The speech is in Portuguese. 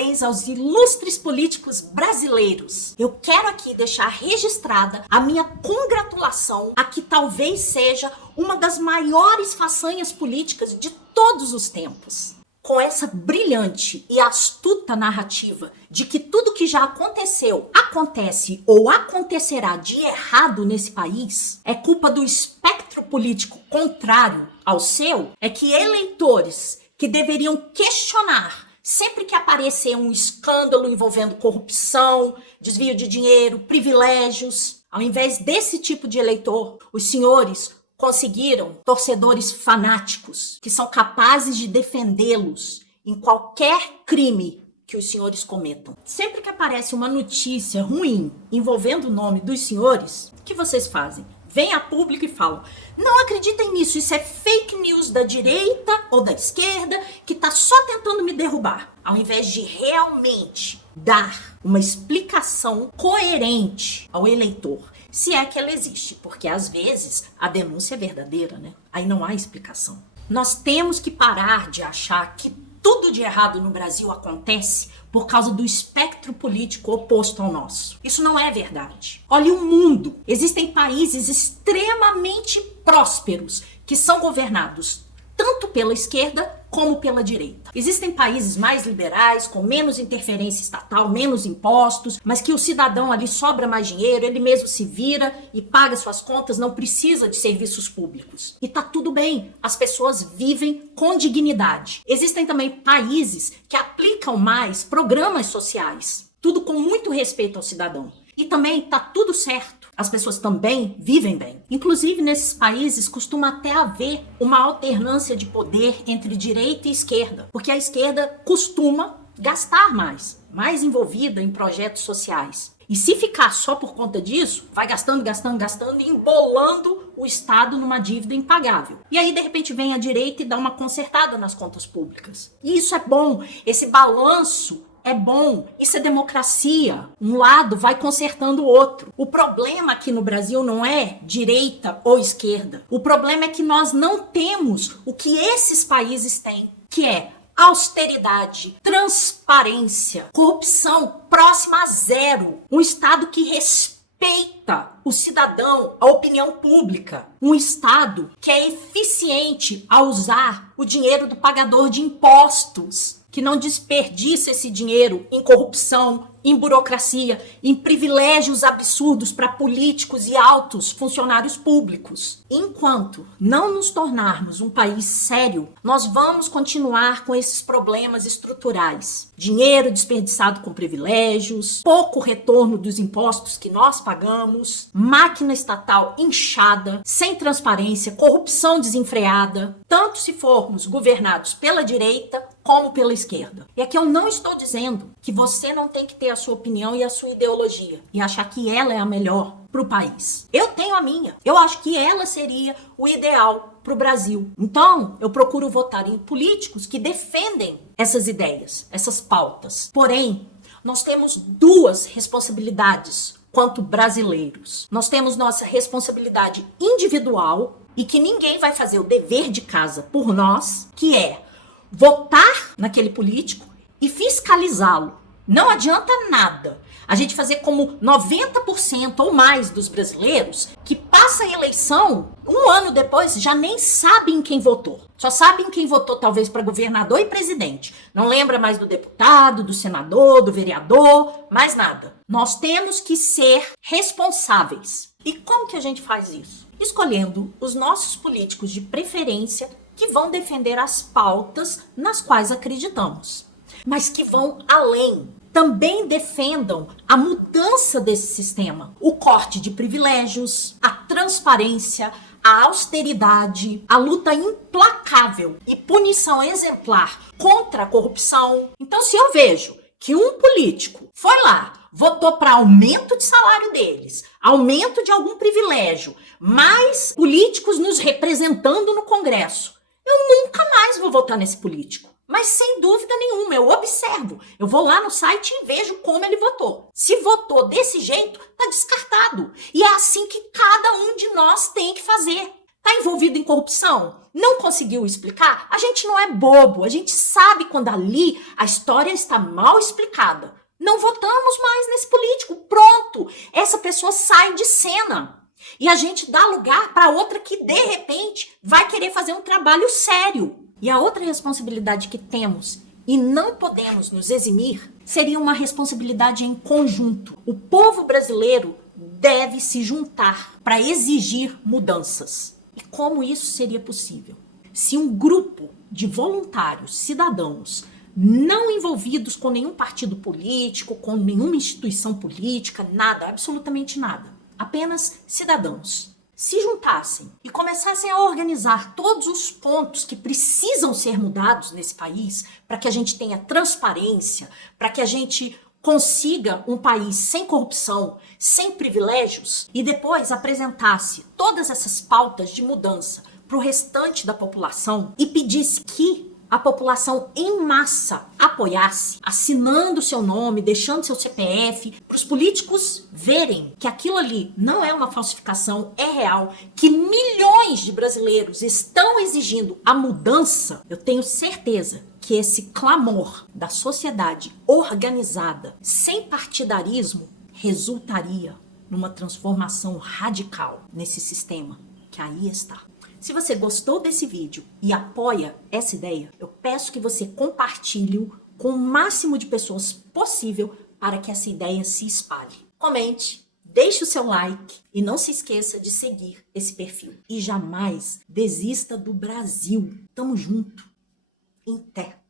parabéns aos ilustres políticos brasileiros. Eu quero aqui deixar registrada a minha congratulação a que talvez seja uma das maiores façanhas políticas de todos os tempos. Com essa brilhante e astuta narrativa de que tudo que já aconteceu, acontece ou acontecerá de errado nesse país é culpa do espectro político contrário ao seu, é que eleitores que deveriam questionar sempre que aparecer um escândalo envolvendo corrupção, desvio de dinheiro, privilégios, ao invés desse tipo de eleitor, os senhores conseguiram torcedores fanáticos que são capazes de defendê-los em qualquer crime que os senhores cometam. Sempre que aparece uma notícia ruim envolvendo o nome dos senhores, o que vocês fazem? Vêm a público e falam: não acreditem nisso, isso é fake news da direita ou da esquerda que está só tentando me derrubar. Ao invés de realmente dar uma explicação coerente ao eleitor, se é que ela existe, porque às vezes a denúncia é verdadeira, né? Aí não há explicação. Nós temos que parar de achar que tudo de errado no Brasil acontece por causa do espectro político oposto ao nosso. Isso não é verdade. Olhe o mundo. Existem países extremamente prósperos que são governados tanto pela esquerda como pela direita. Existem países mais liberais, com menos interferência estatal, menos impostos, mas que o cidadão ali sobra mais dinheiro, ele mesmo se vira e paga suas contas, não precisa de serviços públicos. E tá tudo bem, as pessoas vivem com dignidade. Existem também países que aplicam mais programas sociais, tudo com muito respeito ao cidadão. E também tá tudo certo. As pessoas também vivem bem. Inclusive, nesses países, costuma até haver uma alternância de poder entre direita e esquerda, porque a esquerda costuma gastar mais envolvida em projetos sociais. E se ficar só por conta disso, vai gastando e embolando o Estado numa dívida impagável. E aí, de repente, vem a direita e dá uma consertada nas contas públicas. E isso é bom, esse balanço é bom, isso é democracia. Um lado vai consertando o outro. O problema aqui no Brasil não é direita ou esquerda. O problema é que nós não temos o que esses países têm, que é austeridade, transparência, corrupção próxima a zero. Um Estado que respeita o cidadão, a opinião pública. Um Estado que é eficiente ao usar o dinheiro do pagador de impostos, que não desperdiça esse dinheiro em corrupção, em burocracia, em privilégios absurdos para políticos e altos funcionários públicos. Enquanto não nos tornarmos um país sério, nós vamos continuar com esses problemas estruturais. Dinheiro desperdiçado com privilégios, pouco retorno dos impostos que nós pagamos, máquina estatal inchada, sem transparência, corrupção desenfreada, tanto se formos governados pela direita como pela esquerda. E aqui eu não estou dizendo que você não tem que ter a sua opinião e a sua ideologia e achar que ela é a melhor para o país. Eu tenho a minha. Eu acho que ela seria o ideal para o Brasil. Então, eu procuro votar em políticos que defendem essas ideias, essas pautas. Porém, nós temos duas responsabilidades quanto brasileiros. Nós temos nossa responsabilidade individual e que ninguém vai fazer o dever de casa por nós, que é votar naquele político e fiscalizá-lo. Não adianta nada a gente fazer como 90% ou mais dos brasileiros que passa a eleição, um ano depois já nem sabem quem votou. Só sabem quem votou talvez para governador e presidente. Não lembra mais do deputado, do senador, do vereador, mais nada. Nós temos que ser responsáveis. E como que a gente faz isso? Escolhendo os nossos políticos de preferência que vão defender as pautas nas quais acreditamos, mas que vão além. Também defendam a mudança desse sistema, o corte de privilégios, a transparência, a austeridade, a luta implacável e punição exemplar contra a corrupção. Então, se eu vejo que um político foi lá, votou para aumento de salário deles, aumento de algum privilégio, mais políticos nos representando no Congresso, eu nunca mais vou votar nesse político. Mas sem dúvida nenhuma, eu observo. Eu vou lá no site e vejo como ele votou. Se votou desse jeito, tá descartado. E é assim que cada um de nós tem que fazer. Tá envolvido em corrupção? Não conseguiu explicar? A gente não é bobo, a gente sabe quando ali a história está mal explicada. Não votamos mais nesse político, pronto! Essa pessoa sai de cena. E a gente dá lugar para outra que, de repente, vai querer fazer um trabalho sério. E a outra responsabilidade que temos e não podemos nos eximir seria uma responsabilidade em conjunto. O povo brasileiro deve se juntar para exigir mudanças. E como isso seria possível? Se um grupo de voluntários, cidadãos, não envolvidos com nenhum partido político, com nenhuma instituição política, nada, absolutamente nada, apenas cidadãos, se juntassem e começassem a organizar todos os pontos que precisam ser mudados nesse país para que a gente tenha transparência, para que a gente consiga um país sem corrupção, sem privilégios, e depois apresentasse todas essas pautas de mudança para o restante da população e pedisse que a população em massa apoiasse, assinando seu nome, deixando seu CPF, para os políticos verem que aquilo ali não é uma falsificação, é real, que milhões de brasileiros estão exigindo a mudança, eu tenho certeza que esse clamor da sociedade organizada, sem partidarismo, resultaria numa transformação radical nesse sistema que aí está. Se você gostou desse vídeo e apoia essa ideia, eu peço que você compartilhe-o com o máximo de pessoas possível para que essa ideia se espalhe. Comente, deixe o seu like e não se esqueça de seguir esse perfil. E jamais desista do Brasil. Tamo junto. Em té.